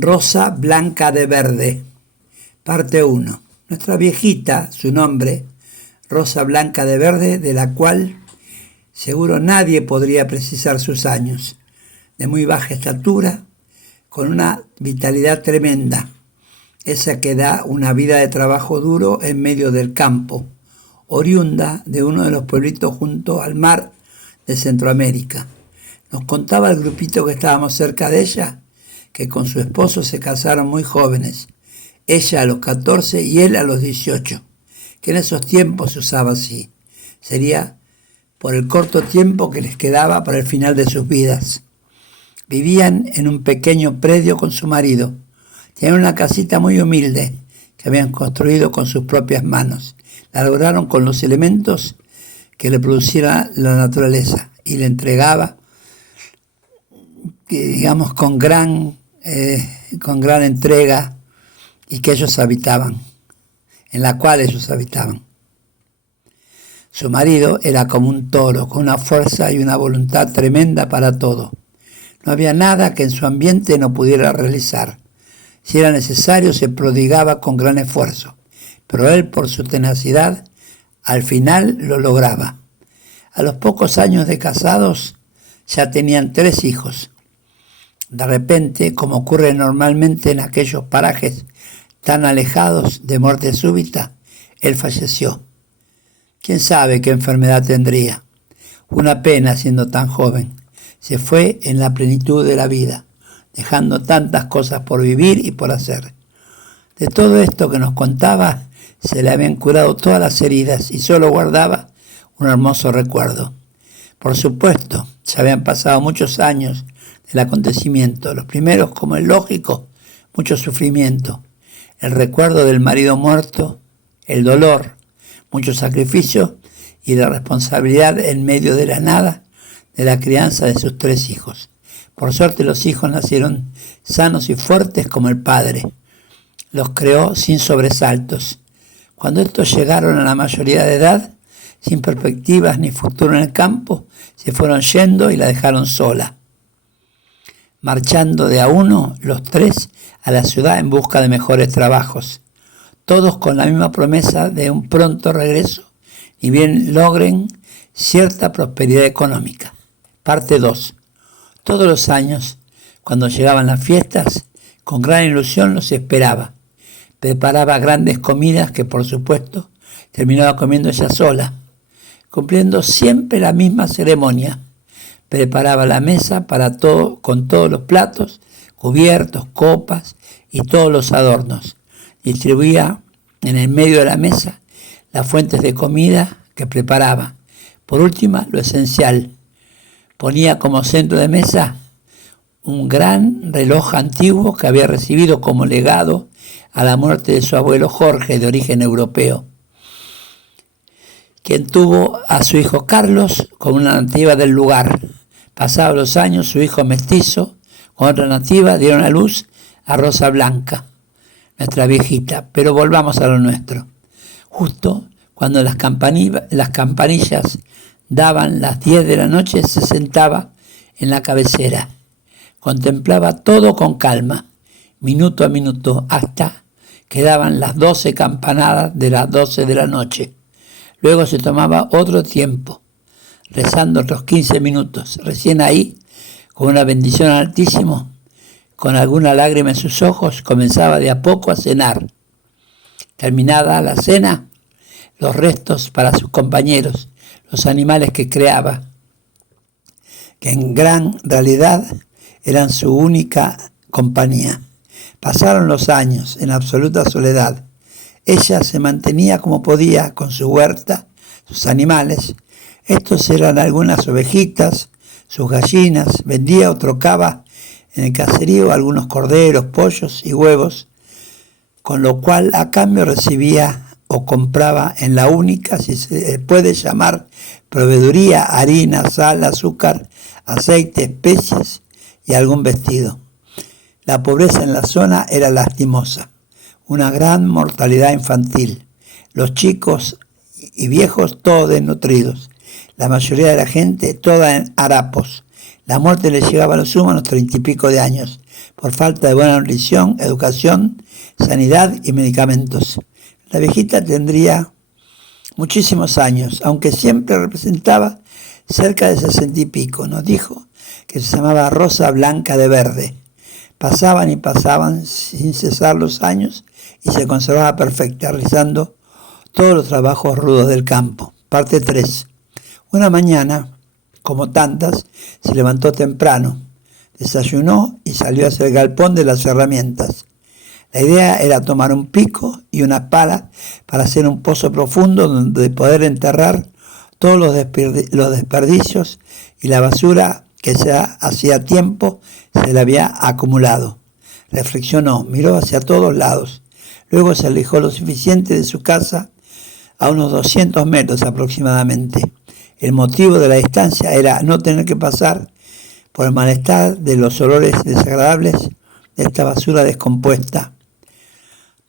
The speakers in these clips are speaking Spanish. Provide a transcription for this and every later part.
Rosa Blanca de Verde. Parte 1. Nuestra viejita, su nombre, Rosa Blanca de Verde, de la cual seguro nadie podría precisar sus años. De muy baja estatura, con una vitalidad tremenda, esa que da una vida de trabajo duro en medio del campo, oriunda de uno de los pueblitos junto al mar de Centroamérica. Nos contaba el grupito que estábamos cerca de ella, que con su esposo se casaron muy jóvenes, ella a los 14 y él a los 18, que en esos tiempos se usaba así. Sería por el corto tiempo que les quedaba para el final de sus vidas. Vivían en un pequeño predio con su marido. Tenían una casita muy humilde que habían construido con sus propias manos. La lograron con los elementos que le produciera la naturaleza y le entregaba, digamos, con gran entrega, y que ellos habitaban, en la cual ellos habitaban. Su marido era como un toro, con una fuerza y una voluntad tremenda para todo. No había nada que en su ambiente no pudiera realizar. Si era necesario, se prodigaba con gran esfuerzo, pero él, por su tenacidad, al final lo lograba. A los pocos años de casados, ya tenían 3 hijos. De repente, como ocurre normalmente en aquellos parajes tan alejados de muerte súbita, él falleció. ¿Quién sabe qué enfermedad tendría? Una pena siendo tan joven. Se fue en la plenitud de la vida, dejando tantas cosas por vivir y por hacer. De todo esto que nos contaba, se le habían curado todas las heridas y solo guardaba un hermoso recuerdo. Por supuesto, se habían pasado muchos años del acontecimiento, los primeros, como es lógico, mucho sufrimiento, el recuerdo del marido muerto, el dolor, mucho sacrificio y la responsabilidad en medio de la nada de la crianza de sus 3 hijos. Por suerte los hijos nacieron sanos y fuertes como el padre. Los creó sin sobresaltos. Cuando estos llegaron a la mayoría de edad, sin perspectivas ni futuro en el campo, se fueron yendo y la dejaron sola, marchando de a uno los 3 a la ciudad en busca de mejores trabajos, todos con la misma promesa de un pronto regreso, y bien logren cierta prosperidad económica. Parte 2. Todos los años, cuando llegaban las fiestas, con gran ilusión los esperaba. Preparaba grandes comidas que, por supuesto, terminaba comiendo ella sola, cumpliendo siempre la misma ceremonia. Preparaba la mesa para todo, con todos los platos, cubiertos, copas y todos los adornos. Distribuía en el medio de la mesa las fuentes de comida que preparaba. Por último, lo esencial. Ponía como centro de mesa un gran reloj antiguo que había recibido como legado a la muerte de su abuelo Jorge, de origen europeo, quien tuvo a su hijo Carlos como una nativa del lugar. Pasados los años, su hijo mestizo, con otra nativa, dieron a luz a Rosa Blanca, nuestra viejita. Pero volvamos a lo nuestro. Justo cuando las campanillas daban las 10 de la noche, se sentaba en la cabecera. Contemplaba todo con calma, minuto a minuto, hasta que daban las 12 campanadas de las 12 de la noche. Luego se tomaba otro tiempo, rezando otros 15 minutos. Recién ahí, con una bendición al Altísimo, con alguna lágrima en sus ojos, comenzaba de a poco a cenar. Terminada la cena, los restos para sus compañeros, los animales que creaba, que en gran realidad eran su única compañía. Pasaron los años en absoluta soledad. Ella se mantenía como podía con su huerta, sus animales. Estos eran algunas ovejitas, sus gallinas, vendía o trocaba en el caserío algunos corderos, pollos y huevos, con lo cual a cambio recibía o compraba en la única, si se puede llamar, proveeduría, harina, sal, azúcar, aceite, especies y algún vestido. La pobreza en la zona era lastimosa, una gran mortalidad infantil, los chicos y viejos todos desnutridos, la mayoría de la gente toda en harapos, La muerte le llegaba a lo sumo a los 30 y pico de años, por falta de buena nutrición, educación, sanidad y medicamentos. La viejita tendría muchísimos años, aunque siempre representaba cerca de 60 y pico. Nos dijo que se llamaba Rosa Blanca de Verde. Pasaban y pasaban sin cesar los años y se conservaba perfecta, realizando todos los trabajos rudos del campo. Parte 3. Una mañana, como tantas, se levantó temprano, desayunó y salió hacia el galpón de las herramientas. La idea era tomar un pico y una pala para hacer un pozo profundo donde poder enterrar todos los desperdicios y la basura que hacía tiempo se le había acumulado. Reflexionó, miró hacia todos lados. Luego se alejó lo suficiente de su casa, a unos 200 metros aproximadamente. El motivo de la distancia era no tener que pasar por el malestar de los olores desagradables de esta basura descompuesta.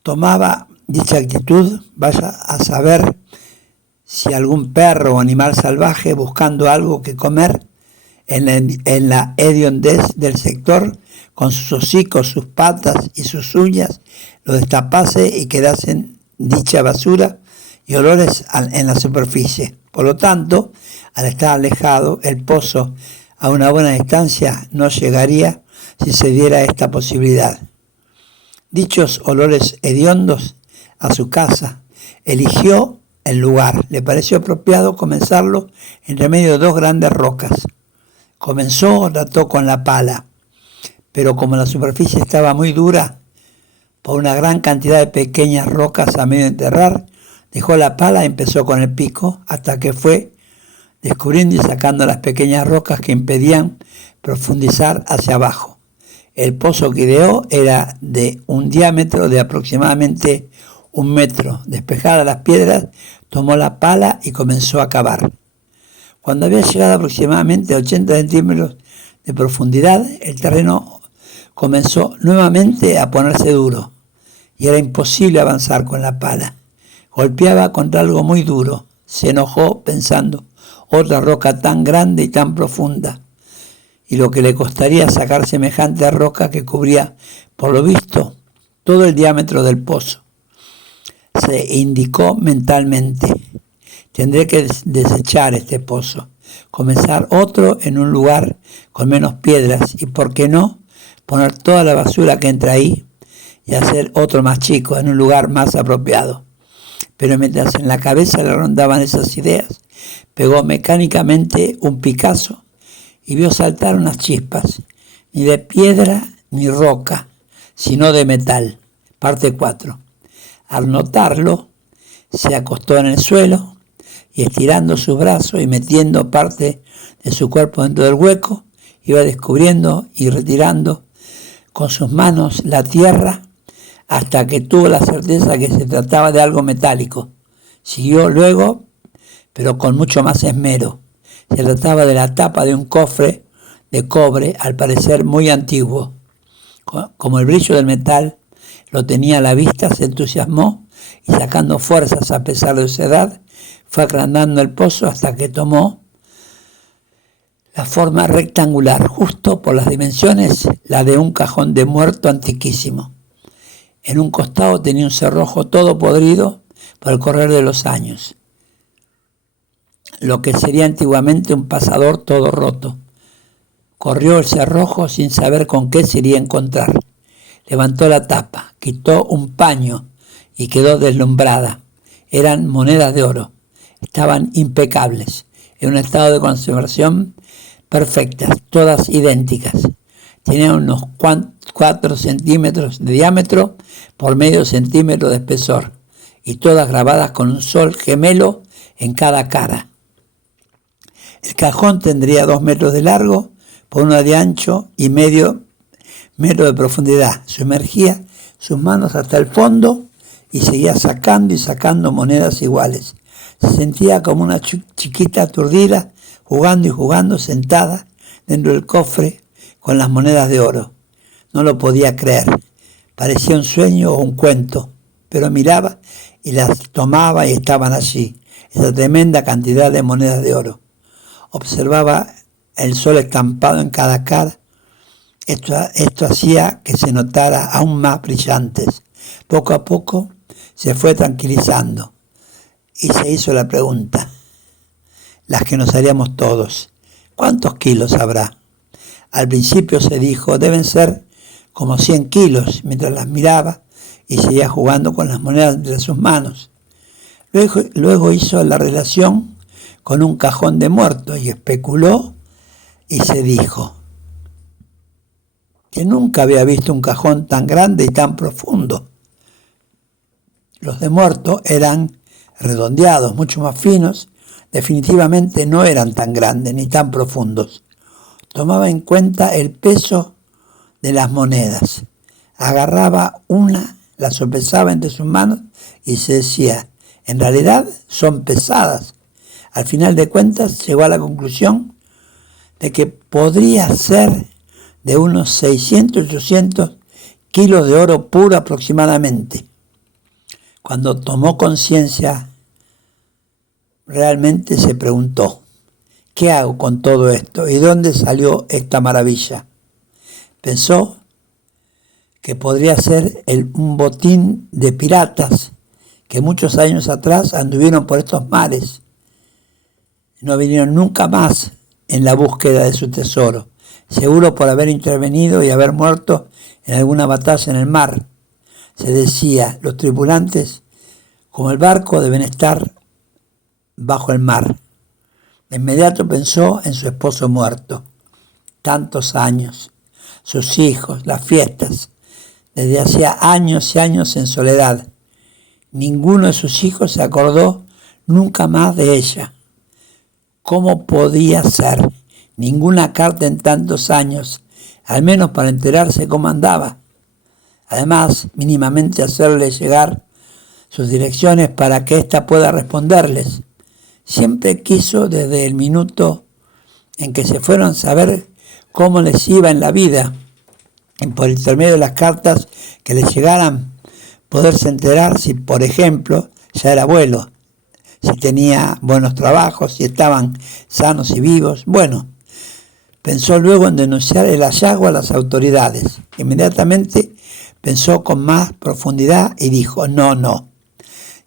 Tomaba dicha actitud, vaya a saber si algún perro o animal salvaje buscando algo que comer en la hediondez del sector, con sus hocicos, sus patas y sus uñas, lo destapase y quedasen dicha basura y olores en la superficie. Por lo tanto, al estar alejado, el pozo a una buena distancia no llegaría si se diera esta posibilidad. Dichos olores hediondos a su casa, eligió el lugar. Le pareció apropiado comenzarlo entre medio de dos grandes rocas. Trató con la pala, pero como la superficie estaba muy dura, por una gran cantidad de pequeñas rocas a medio enterrar, dejó la pala y empezó con el pico hasta que fue descubriendo y sacando las pequeñas rocas que impedían profundizar hacia abajo. El pozo que ideó era de un diámetro de aproximadamente 1 metro. Despejadas las piedras, tomó la pala y comenzó a cavar. Cuando había llegado aproximadamente a 80 centímetros de profundidad, el terreno comenzó nuevamente a ponerse duro y era imposible avanzar con la pala. Golpeaba contra algo muy duro. Se enojó pensando, otra roca tan grande y tan profunda, y lo que le costaría sacar semejante roca que cubría, por lo visto, todo el diámetro del pozo. Se indicó mentalmente, tendré que desechar este pozo, comenzar otro en un lugar con menos piedras y, ¿por qué no?, poner toda la basura que entra ahí y hacer otro más chico en un lugar más apropiado. Pero mientras en la cabeza le rondaban esas ideas, pegó mecánicamente un picazo y vio saltar unas chispas, ni de piedra ni roca, sino de metal. Parte 4. Al notarlo, se acostó en el suelo y estirando sus brazos y metiendo parte de su cuerpo dentro del hueco, iba descubriendo y retirando con sus manos la tierra hasta que tuvo la certeza que se trataba de algo metálico. Siguió luego, pero con mucho más esmero. Se trataba de la tapa de un cofre de cobre, al parecer muy antiguo. Como el brillo del metal lo tenía a la vista, se entusiasmó y, sacando fuerzas a pesar de su edad, fue agrandando el pozo hasta que tomó la forma rectangular, justo por las dimensiones, la de un cajón de muerto antiquísimo. En un costado tenía un cerrojo todo podrido por el correr de los años, lo que sería antiguamente un pasador todo roto. Corrió el cerrojo sin saber con qué se iría a encontrar. Levantó la tapa, quitó un paño y quedó deslumbrada. Eran monedas de oro. Estaban impecables, en un estado de conservación perfectas, todas idénticas. Tenían unos 4 centímetros de diámetro por medio centímetro de espesor y todas grabadas con un sol gemelo en cada cara. El cajón tendría 2 metros de largo por 1 de ancho y medio metro de profundidad. Sumergía sus manos hasta el fondo y seguía sacando y sacando monedas iguales. Se sentía como una chiquita aturdida, jugando y jugando, sentada dentro del cofre con las monedas de oro. No lo podía creer. Parecía un sueño o un cuento, pero miraba y las tomaba y estaban allí, esa tremenda cantidad de monedas de oro. Observaba el sol estampado en cada cara. Esto hacía que se notara aún más brillantes. Poco a poco se fue tranquilizando y se hizo la pregunta, las que nos haríamos todos: ¿cuántos kilos habrá? Al principio se dijo, deben ser como 100 kilos, mientras las miraba y seguía jugando con las monedas entre sus manos. Luego hizo la relación con un cajón de muertos y especuló y se dijo que nunca había visto un cajón tan grande y tan profundo. Los de muertos eran redondeados, mucho más finos, definitivamente no eran tan grandes ni tan profundos. Tomaba en cuenta el peso de las monedas. Agarraba una, la sopesaba entre sus manos y se decía, en realidad son pesadas. Al final de cuentas llegó a la conclusión de que podría ser de unos 600, 800 kilos de oro puro aproximadamente. Cuando tomó conciencia, realmente se preguntó, ¿qué hago con todo esto? ¿Y dónde salió esta maravilla? Pensó que podría ser un botín de piratas que muchos años atrás anduvieron por estos mares. No vinieron nunca más en la búsqueda de su tesoro, seguro por haber intervenido y haber muerto en alguna batalla en el mar. Se decía, los tripulantes, como el barco, deben estar bajo el mar. De inmediato pensó en su esposo muerto. Tantos años, sus hijos, las fiestas, desde hacía años y años en soledad. Ninguno de sus hijos se acordó nunca más de ella. ¿Cómo podía ser? Ninguna carta en tantos años, al menos para enterarse cómo andaba. Además, mínimamente hacerle llegar sus direcciones para que ésta pueda responderles. Siempre quiso, desde el minuto en que se fueron, saber cómo les iba en la vida, y por intermedio de las cartas que les llegaran, poderse enterar si, por ejemplo, ya era abuelo, si tenía buenos trabajos, si estaban sanos y vivos. Bueno, pensó luego en denunciar el hallazgo a las autoridades. Inmediatamente pensó con más profundidad y dijo, no.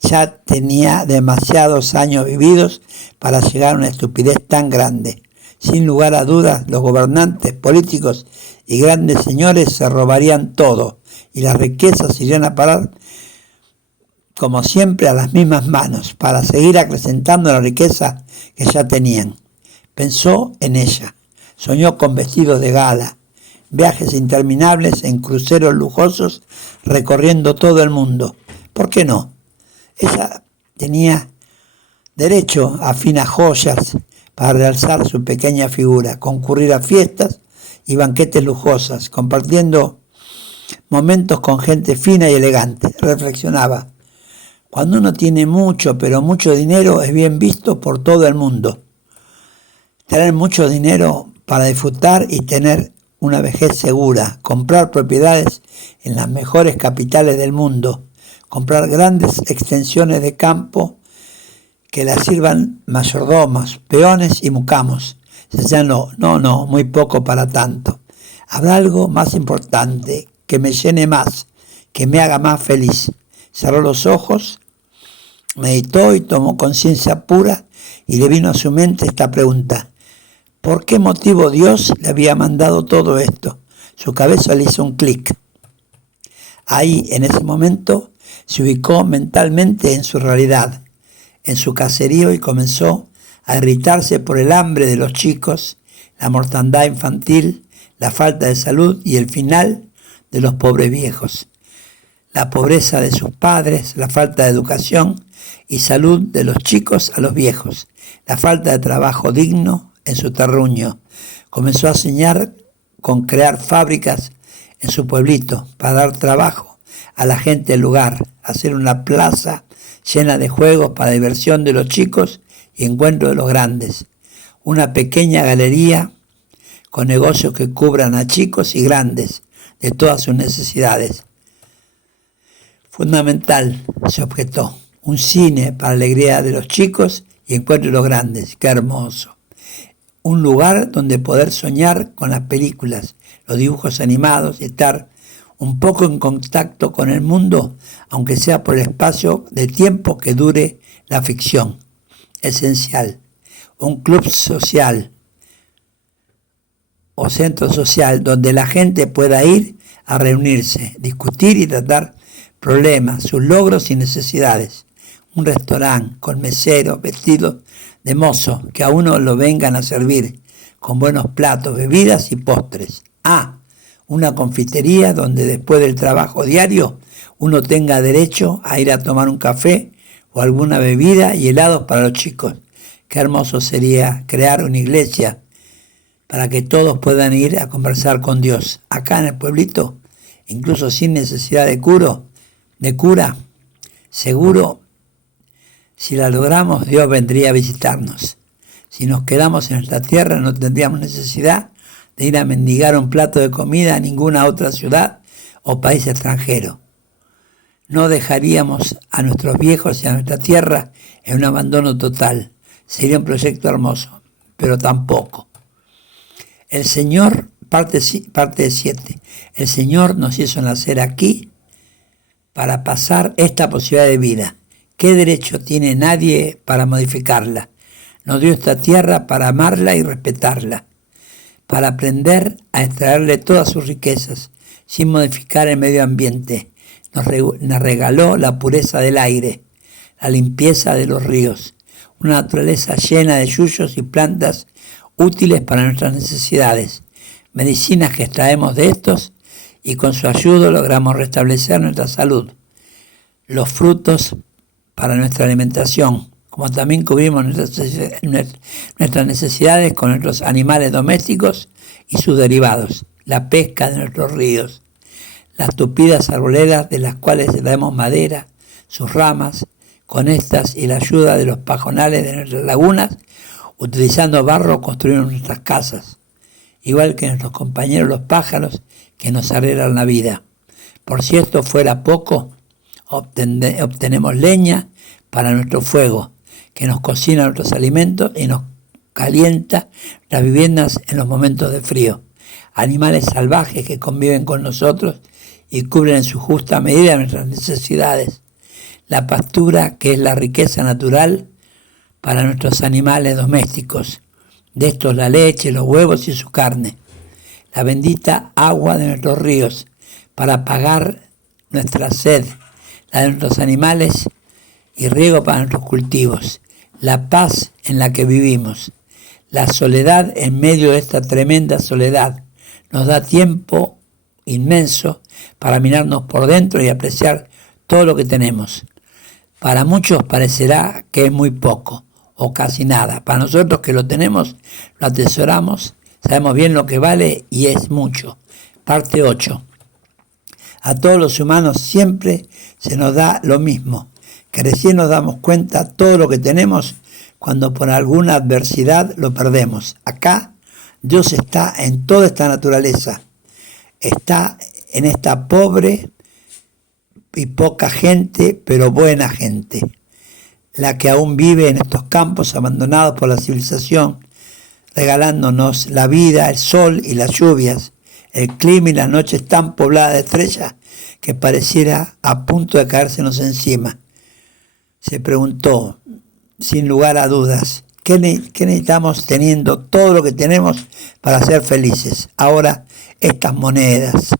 Ya tenía demasiados años vividos para llegar a una estupidez tan grande. Sin lugar a dudas, los gobernantes, políticos y grandes señores se robarían todo y las riquezas irían a parar, como siempre, a las mismas manos para seguir acrecentando la riqueza que ya tenían. Pensó en ella. Soñó con vestidos de gala, viajes interminables en cruceros lujosos recorriendo todo el mundo. ¿Por qué no? Ella tenía derecho a finas joyas para realzar su pequeña figura, concurrir a fiestas y banquetes lujosas, compartiendo momentos con gente fina y elegante. Reflexionaba, cuando uno tiene mucho, pero mucho dinero, es bien visto por todo el mundo. Tener mucho dinero para disfrutar y tener una vejez segura, comprar propiedades en las mejores capitales del mundo, comprar grandes extensiones de campo que las sirvan mayordomos, peones y mucamos. Ya no, muy poco para tanto. Habrá algo más importante, que me llene más, que me haga más feliz. Cerró los ojos, meditó y tomó conciencia pura y le vino a su mente esta pregunta. ¿Por qué motivo Dios le había mandado todo esto? Su cabeza le hizo un clic. Ahí, en ese momento, se ubicó mentalmente en su realidad, en su caserío, y comenzó a irritarse por el hambre de los chicos, la mortandad infantil, la falta de salud y el final de los pobres viejos, la pobreza de sus padres, la falta de educación y salud de los chicos a los viejos, la falta de trabajo digno en su terruño. Comenzó a soñar con crear fábricas en su pueblito para dar trabajo a la gente del lugar, hacer una plaza llena de juegos para diversión de los chicos y encuentro de los grandes, una pequeña galería con negocios que cubran a chicos y grandes de todas sus necesidades. Fundamental, se objetó, un cine para alegría de los chicos y encuentro de los grandes. ¡Qué hermoso! un lugar donde poder soñar con las películas, los dibujos animados y estar un poco en contacto con el mundo, aunque sea por el espacio de tiempo que dure la ficción. Esencial. Un club social o centro social donde la gente pueda ir a reunirse, discutir y tratar problemas, sus logros y necesidades. Un restaurante con meseros vestidos de mozo que a uno lo vengan a servir con buenos platos, bebidas y postres. Una confitería donde después del trabajo diario uno tenga derecho a ir a tomar un café o alguna bebida y helados para los chicos. Qué hermoso sería crear una iglesia para que todos puedan ir a conversar con Dios. Acá en el pueblito, incluso sin necesidad de cura, seguro, si la logramos, Dios vendría a visitarnos. Si nos quedamos en nuestra tierra, no tendríamos necesidad de ir a mendigar un plato de comida a ninguna otra ciudad o país extranjero. No dejaríamos a nuestros viejos y a nuestra tierra en un abandono total. Sería un proyecto hermoso, pero tampoco. El Señor, parte 7, el Señor nos hizo nacer aquí para pasar esta posibilidad de vida. ¿Qué derecho tiene nadie para modificarla? Nos dio esta tierra para amarla y respetarla, para aprender a extraerle todas sus riquezas, sin modificar el medio ambiente. Nos regaló la pureza del aire, la limpieza de los ríos, una naturaleza llena de yuyos y plantas útiles para nuestras necesidades, medicinas que extraemos de estos y con su ayuda logramos restablecer nuestra salud, los frutos para nuestra alimentación, como también cubrimos nuestras necesidades con nuestros animales domésticos y sus derivados, la pesca de nuestros ríos, las tupidas arboledas de las cuales extraemos madera, sus ramas, con estas y la ayuda de los pajonales de nuestras lagunas, utilizando barro construimos nuestras casas, igual que nuestros compañeros los pájaros que nos arreglan la vida. Por si esto fuera poco, obtenemos leña para nuestro fuego, que nos cocina nuestros alimentos y nos calienta las viviendas en los momentos de frío. Animales salvajes que conviven con nosotros y cubren en su justa medida nuestras necesidades. La pastura, que es la riqueza natural para nuestros animales domésticos. De estos la leche, los huevos y su carne. La bendita agua de nuestros ríos para apagar nuestra sed, la de nuestros animales y riego para nuestros cultivos. La paz en la que vivimos. La soledad en medio de esta tremenda soledad nos da tiempo inmenso para mirarnos por dentro y apreciar todo lo que tenemos. Para muchos parecerá que es muy poco o casi nada. Para nosotros que lo tenemos, lo atesoramos, sabemos bien lo que vale y es mucho. Parte 8. A todos los humanos siempre se nos da lo mismo, que recién nos damos cuenta todo lo que tenemos cuando por alguna adversidad lo perdemos. Acá Dios está en toda esta naturaleza, está en esta pobre y poca gente, pero buena gente, la que aún vive en estos campos abandonados por la civilización, regalándonos la vida, el sol y las lluvias, el clima y las noches tan pobladas de estrellas que pareciera a punto de caérsenos encima. Se preguntó, sin lugar a dudas, ¿qué necesitamos teniendo todo lo que tenemos para ser felices? Ahora, estas monedas,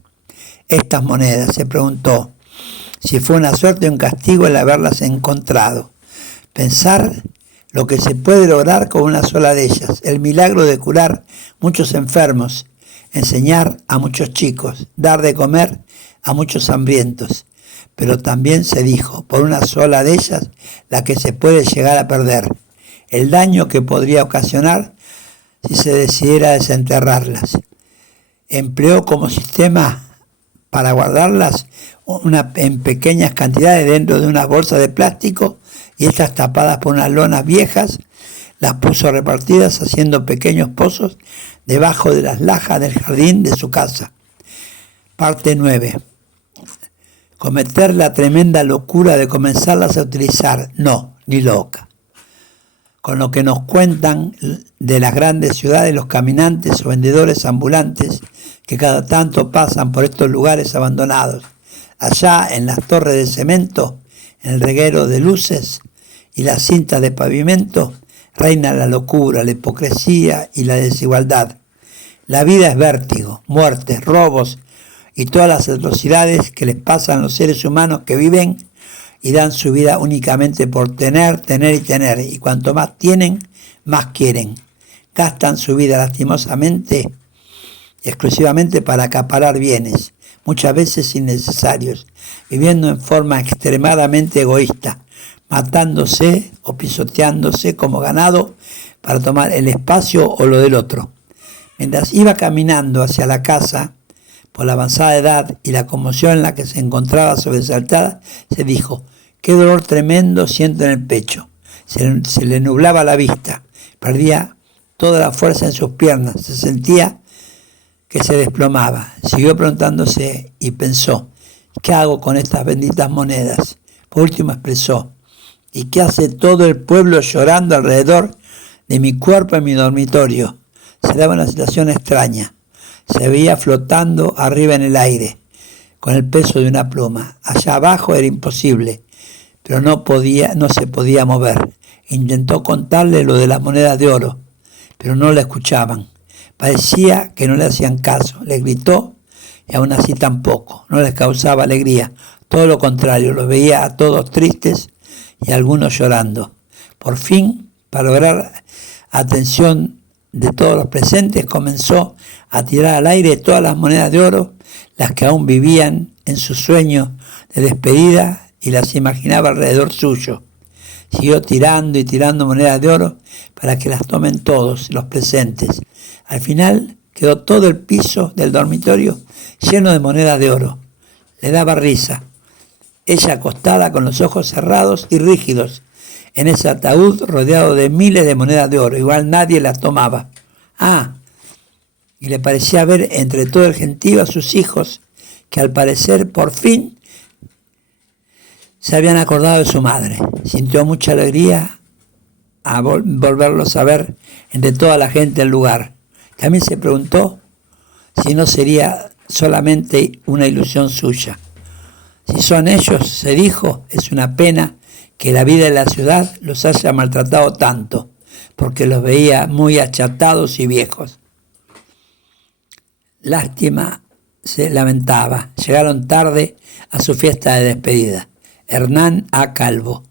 se preguntó si fue una suerte o un castigo el haberlas encontrado. Pensar lo que se puede lograr con una sola de ellas, el milagro de curar muchos enfermos, enseñar a muchos chicos, dar de comer a muchos hambrientos. Pero también se dijo, por una sola de ellas, la que se puede llegar a perder, el daño que podría ocasionar si se decidiera desenterrarlas. Empleó como sistema para guardarlas en pequeñas cantidades dentro de unas bolsas de plástico y estas tapadas por unas lonas viejas, las puso repartidas haciendo pequeños pozos debajo de las lajas del jardín de su casa. Parte 9. Cometer la tremenda locura de comenzarlas a utilizar. No, ni loca. con lo que nos cuentan de las grandes ciudades los caminantes o vendedores ambulantes que cada tanto pasan por estos lugares abandonados. Allá en las torres de cemento, en el reguero de luces y las cintas de pavimento, reina la locura, la hipocresía y la desigualdad. La vida es vértigo, muertes, robos y todas las atrocidades que les pasan a los seres humanos que viven y dan su vida únicamente por tener, tener y tener. Y cuanto más tienen, más quieren. Gastan su vida lastimosamente, exclusivamente para acaparar bienes, muchas veces innecesarios, viviendo en forma extremadamente egoísta, matándose o pisoteándose como ganado para tomar el espacio o lo del otro. Mientras iba caminando hacia la casa, por la avanzada edad y la conmoción en la que se encontraba sobresaltada, se dijo: «Qué dolor tremendo siento en el pecho». Se le nublaba la vista, perdía toda la fuerza en sus piernas, se sentía que se desplomaba. Siguió preguntándose y pensó: «¿Qué hago con estas benditas monedas?». Por último expresó: «¿Y qué hace todo el pueblo llorando alrededor de mi cuerpo en mi dormitorio?». Se daba una situación extraña. Se veía flotando arriba en el aire, con el peso de una pluma. Allá abajo era imposible, pero no se podía mover. Intentó contarle lo de las monedas de oro, pero no la escuchaban. Parecía que no le hacían caso. Le gritó y aún así tampoco. No les causaba alegría. Todo lo contrario, los veía a todos tristes y algunos llorando. Por fin, para lograr atención de todos los presentes, comenzó a tirar al aire todas las monedas de oro, las que aún vivían en su sueño de despedida, y las imaginaba alrededor suyo. Siguió tirando y tirando monedas de oro para que las tomen todos los presentes. Al final quedó todo el piso del dormitorio lleno de monedas de oro. Le daba risa. Ella acostada con los ojos cerrados y rígidos en ese ataúd rodeado de miles de monedas de oro. Igual nadie las tomaba. Y le parecía ver entre todo el gentío a sus hijos, que al parecer por fin se habían acordado de su madre. Sintió mucha alegría a volverlos a ver entre toda la gente del lugar. También se preguntó si no sería solamente una ilusión suya. Si son ellos, se dijo, es una pena que la vida de la ciudad los haya maltratado tanto, porque los veía muy achatados y viejos. Lástima, se lamentaba. Llegaron tarde a su fiesta de despedida. Hernán A. Calvo.